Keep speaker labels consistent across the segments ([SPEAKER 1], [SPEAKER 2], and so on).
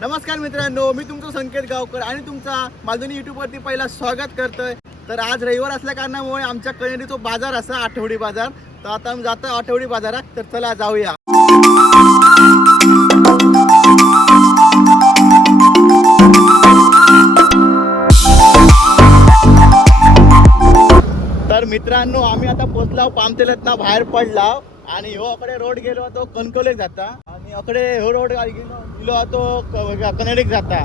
[SPEAKER 1] नमस्कार मित्रांनो मी तुमचं संकेत गावकर आणि तुमचा माधुनी युट्यूबवरती पहिला स्वागत करतोय. तर आज रविवार असल्या कारणामुळे आमच्या कनेरी तो बाजार असा आठवडी बाजार. तर आता आम्ही जातो आठवडी बाजारात तर चला जाऊया. तर मित्रांनो आम्ही आता पोचलाव पामतेलात ना बाहेर पडला आणि ह्यो अकडे रोड गेलो तो कणकवले जाता. आणि अकडे ह्यो रोड गेलो तो कनेडीक जाता.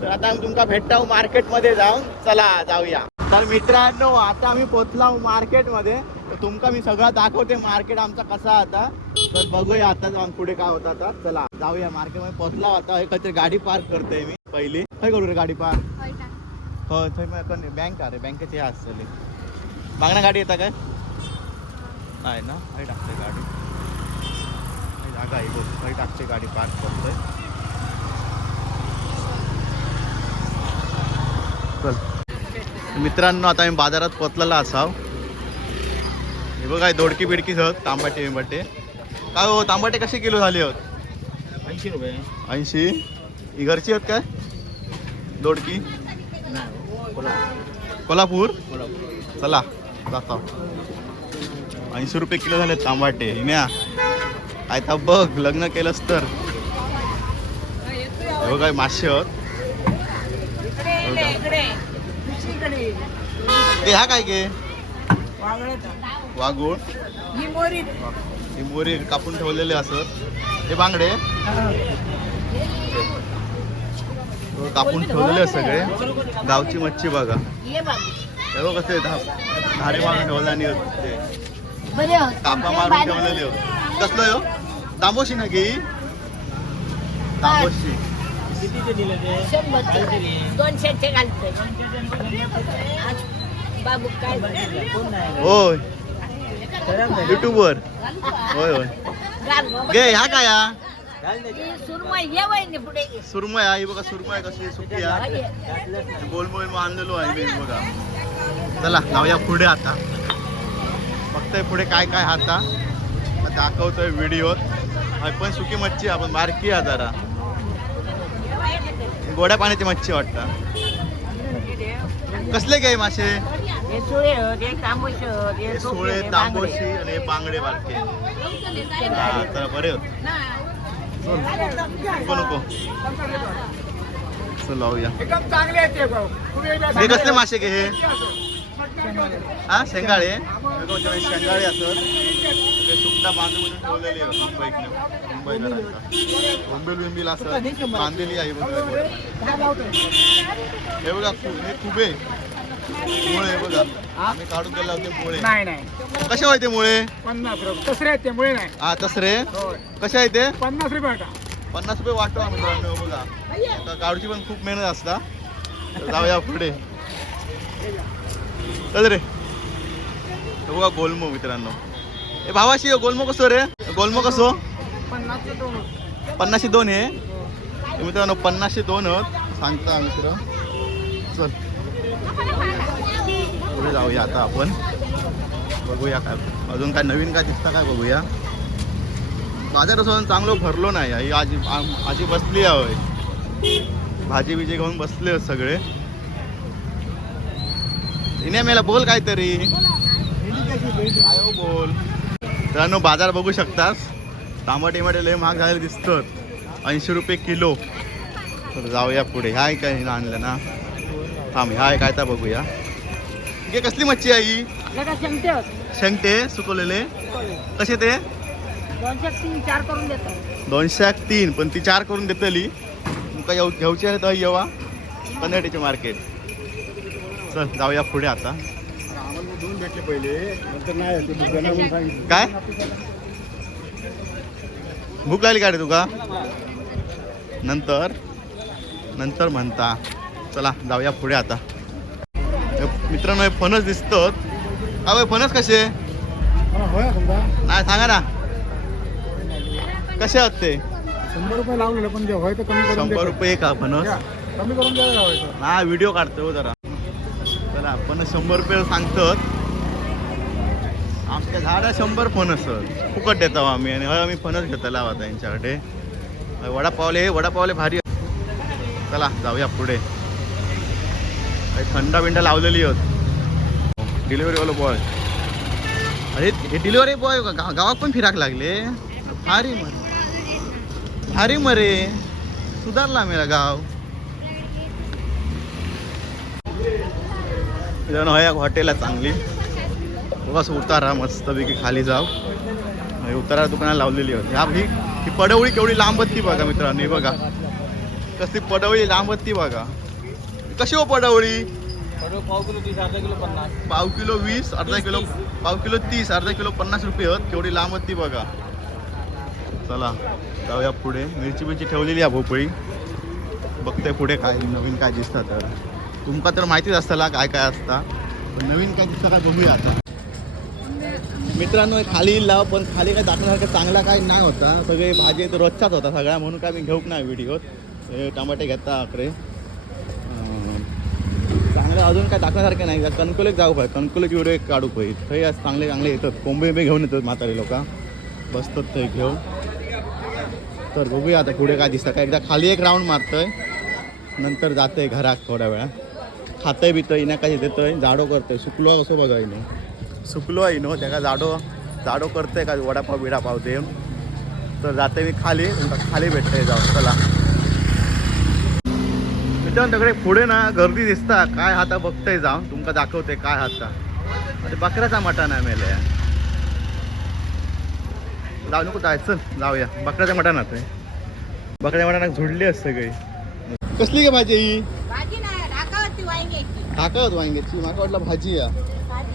[SPEAKER 1] तर आता आम्ही तुमका भेटता मार्केटमध्ये जाऊन. चला जाऊया. तर मित्रांनो आता आम्ही पोचला मार्केटमध्ये. तुमका मी सगळं दाखवते मार्केट आमचा कसा आता. तर बघूया आता जाऊन पुढे काय होतं आता. चला जाऊया मार्केटमध्ये. पोचला आता. काहीतरी गाडी पार्क करतोय मी पहिली. काय करू रे गाडी पार्क? हो थंय बँक अरे बँकेची हे असतली मागणं गाडी येता काय? आहे ना? काही टाकते गाडी. जागा आहे. बघ काही टाकते गाडी पार्क करतोय. चल. मित्रांनो आता आम्ही बाजारात पोचलेला असाव. हे बघ काय दोडकी बिडकी होत तांबाटे बिंबाटे. काय हो तांबाटे कसे किलो झाले होत?
[SPEAKER 2] ऐंशी रुपये.
[SPEAKER 1] ऐंशी? ही घरची आहेत काय? दोडकी? कोल्हापूर? चला जाता. ऐंशी रुपये किलो झाले तांबाटे. हिम्या आता बघ लग्न केलंस तर. हे काय मासे होत ते हा काय गे? वागुळ. ही मोरी. कापून ठेवलेले असत हे बांगडे. कापून ठेवलेले सगळे. गावची मच्छी बघा. हे बघ कसे धारे मारून ठेवले आणि कापा मारून ठेवलेले हो कसलं हो? तांबोशी ना घे तांबोशी.
[SPEAKER 2] कितीचे दिले ते?
[SPEAKER 3] दोनशेचे घालतोय. बाबू काय
[SPEAKER 2] कोण नाही
[SPEAKER 1] होय. युट्यूबवर. होय होय. गे ह्या काय हा?
[SPEAKER 3] ये ये.
[SPEAKER 1] सुरमय आहे बघा सुरमय कशी सुकी आहे. गोलमोल आणलेलो आहे मी बघा. चला जाऊया पुढे आता. बघतोय पुढे काय काय आता दाखवतोय व्हिडिओत पण सुकी मच्छी आहे, आपण बारकी आहे जरा. गोड्या पाण्याची मच्छी वाटतं. कसले काय मासे?
[SPEAKER 3] हे सुळे
[SPEAKER 1] तांबोशी. आणि हे बांगडे बारके. हा तर बरे होत. नको नको. चल लावूया. हे कसले मासे घे हे? हा शेंगाळे. शेंगाळे असत ते सुकटा बांधून ठेवलेली आहे मुंबईत मुंबईकरांना बोंबील बिंबील असत बांधलेली आहे बघा हे बघा हे खुबे. मुळे बघा. आम्ही काढून गेला होते मुळे.
[SPEAKER 4] नाही नाही.
[SPEAKER 1] कसे होते मुळे?
[SPEAKER 4] पन्नास रुपये. तसरे आहेत ते मुळे नाही.
[SPEAKER 1] हा तसरे. कसे आहे ते?
[SPEAKER 4] पन्नास रुपये का
[SPEAKER 1] पन्नास रुपये वाटतो आम्ही मित्रांनो बघा. काढूची पण खूप मेहनत असता. जाऊया पुढे. चल रे. हे बघा गोलमो मित्रांनो. ए भावाशी गोलमो कसो रे? गोलमो कसो? पन्नासशे दोन आहे हे? मित्रांनो पन्नासशे दोन सांगता मित्र. चल. पुढे जाऊया आता आपण. बघूया काय अजून काय नवीन काय दिसतं काय बघूया. बाजार असं चांगलं भरलो नाही. आई आजी आजी बसली आहे भाजी बिजी घेऊन बसले सगळे. इने मेला बोल काहीतरी बोल. मित्रांनो बाजार बघू शकतास. टमाटे टमाटे लय महाग झालेले दिसतात. ऐंशी रुपये किलो. तर जाऊया पुढे. हाय काय आणलं ना? थांब हाय काय तर बघूया. हे कसली मच्छी आहे ही. शंकटे सुकवलेले. कसे ते?
[SPEAKER 3] दोनशे
[SPEAKER 1] दोनशे तीन पण ती चार करून देतली. तुमका येऊ घेऊची आहे तर येवा. कन्नडीचे मार्केट. चल जाऊया पुढे आता.
[SPEAKER 4] दोन भेटले पहिले नंतर नाही
[SPEAKER 1] काय? भूक लागली का रे तुका? नंतर? नंतर म्हणता. चला जाऊया पुढे आता. मित्रांनो हे फणस दिसतात. का बाई फणस कसे? नाही सांगा ना. कसे आहात ते?
[SPEAKER 4] शंभर रुपये लावलेलं पण जे होय तर कमी करून
[SPEAKER 1] शंभर. रुपये का फणस.
[SPEAKER 4] कमी करून द्यायला
[SPEAKER 1] ना व्हिडिओ काढतो हो जरा. चला शंभर रुपये सांगतात. आमच्या झाडा शंभर फणस फुकट देतो आम्ही आणि हय आम्ही फणस घेतला आता यांच्याकडे. वडापावले वडापावले भारी चला जाऊया पुढे. काही थंड बिंड लावलेली होत डिलिव्हरी बॉय अरे हे डिलिव्हरी बॉय गाव गावात पण फिराक लागले. भारी मरे. भारी मरे. सुधारला मेरा गाव. इथं होया हॉटेल आहे चांगली बस उतारा मस्तपैकी खाली आणि उतारा दुकानाला लावलेली होती हा ही ही पडवळी केवढी लांब होती बघा मित्रांनो ही बघा. कशी पडवळी लांब होती बघा. कशी हो पडवळी?
[SPEAKER 2] पाव किलो तीस अर्धा किलो पन्नास.
[SPEAKER 1] पाव किलो वीस अर्धा किलो पाव किलो तीस अर्धा किलो पन्नास रुपये होत. केवढी लांब होती बघा. चला जाऊया पुढे. मिरची मिरची ठेवलेली आहे भोपळी. बघते पुढे काय नवीन काय दिसतं तर तुमका तर माहितीच असताला काय काय असता. पण नवीन काय दिसतं काय बघूया आता. मित्रांनो खाली लाव पण खाली काय दाखवण्यासारखं चांगला काय नाही होता. सगळे भाजी तर रोजचाच होता सगळ्या म्हणून काय मी घेऊक नाही व्हिडिओत. टमाटे घेता आकडे. चांगलं अजून काय दाखवण्यासारखे नाही. का कणकोलेक जाऊ पाहिजे कणकोलेक व्हिडिओ एक काढू पाहिजे थंय आज चांगले चांगले येतात. कोंबे बी घेऊन येतात म्हातारे लोक. बसतात थंय घेऊन. तर बघूया आता पुढे काय दिसतं. काय एकदा खाली एक राऊंड मारतोय. नंतर जाते घरात थोड्या वेळा खातंय बितंय इना काय देतोय जाडो करतोय सुकलो कसं बघा इनो सुकलो आहे नो त्याला जाडो जाडो करतोय का वडापाव बिडापाव ते तर जाते मी खाली खाली भेटतंय जाऊ चला. मित्रांनो तिकडे पुढे ना गर्दी दिसता. काय हाता बघतंय जाऊन तुमका दाखवते काय हाता अरे बकऱ्याचा मटण आहे मेले. जाऊ नको जायचं. जाऊया. बकऱ्याच्या मटणात आहे. बकऱ्या मटणात झुडली असते काही. कसली काय भाजी ही? होत वांग्याची. माका वाटलं भाजी आहे.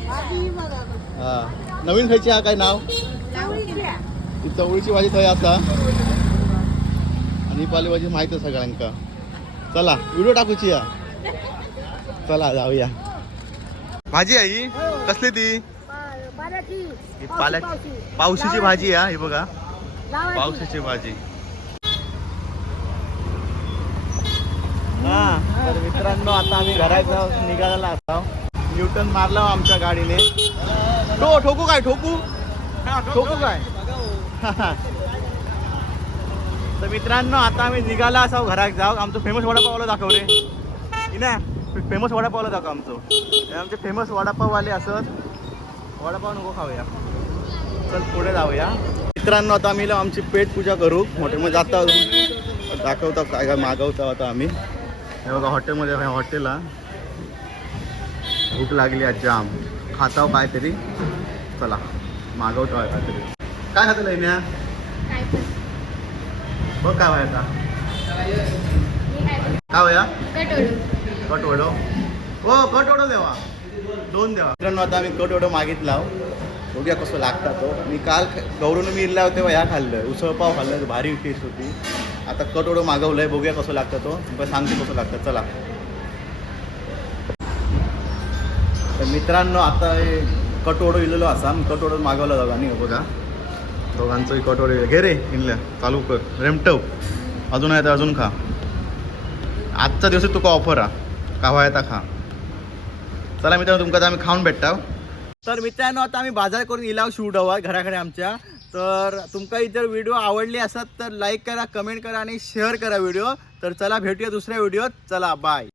[SPEAKER 3] भाजी बघा
[SPEAKER 1] हा. नवीन खायची हा काय नाव. ती चवळीची भाजी थंय असा आणि पालेभाजी माहीत आहे सगळ्यांका. चला व्हिडिओ टाकूची या चला जाऊया. भाजी आहे ही? कसली ती?
[SPEAKER 3] पाल्याची
[SPEAKER 1] ही पाल्या
[SPEAKER 3] पावशी.
[SPEAKER 1] पावशीची भाजी आहे ही बघा. पावसाची भाजी. हा तर मित्रांनो आता आम्ही घरात जाऊ निघालेला असाव न्यूटन मारला आमच्या गाडीने ठो ठोकू काय ठोकू ठोकू काय तर मित्रांनो आता आम्ही निघाला असाव घरात जाऊ आमचं फेमस वडापावला दाखव रे ना फेमस वडापावला दाखव आमचं हे आमचे फेमस वडापाववाले असत वडापाव नको खाऊया चल पुढे जाऊया मित्रांनो आता आम्ही आमची पेट पूजा करू हॉटेलमध्ये जाता दाखवता काय काय मागवता आता आम्ही हे बघा हॉटेलमध्ये हॉटेलला भूक लागली आहे जाम. खाताव काहीतरी? चला मागवतो आहे काहीतरी. काय खातं लईन्या बघ काय व्हाय आता. काय होया कटवडो हो कटवडो देवा. दोन देवा. मित्रांनो आता आम्ही कटवडो मागितला. बघूया कसं लागता तो मी काल गौरवनं मी इरला तेव्हा ह्या खाल्लं. उसळ पाव खाल्लं भारी टेस्ट होती. आता कटवडो मागवलंय बघूया कसं लागतं तो. पण सांगतो कसं लागतं. चला. तर मित्रांनो आता हे कटवडो इलेलो असा. कट कटवडो मागवला दोघांनी बघा. बघा दोघांचंही कटवडो घे रे इनल्या. चालू कर. रेमटव. अजून आहे तर अजून खा. आजचा दिवस तुका ऑफर हा कावा येता खा? चला मित्रांनो तुमका आता आम्ही खाऊन भेटता. तर मित्रांनो आता आम्ही बाजार करून इलाव शूट घराकडे आमच्या. तर तुमका जर व्हिडिओ आवडली असत तर लाईक करा कमेंट करा आणि शेअर करा व्हिडिओ तर चला भेटूया दुसऱ्या व्हिडिओत चला बाय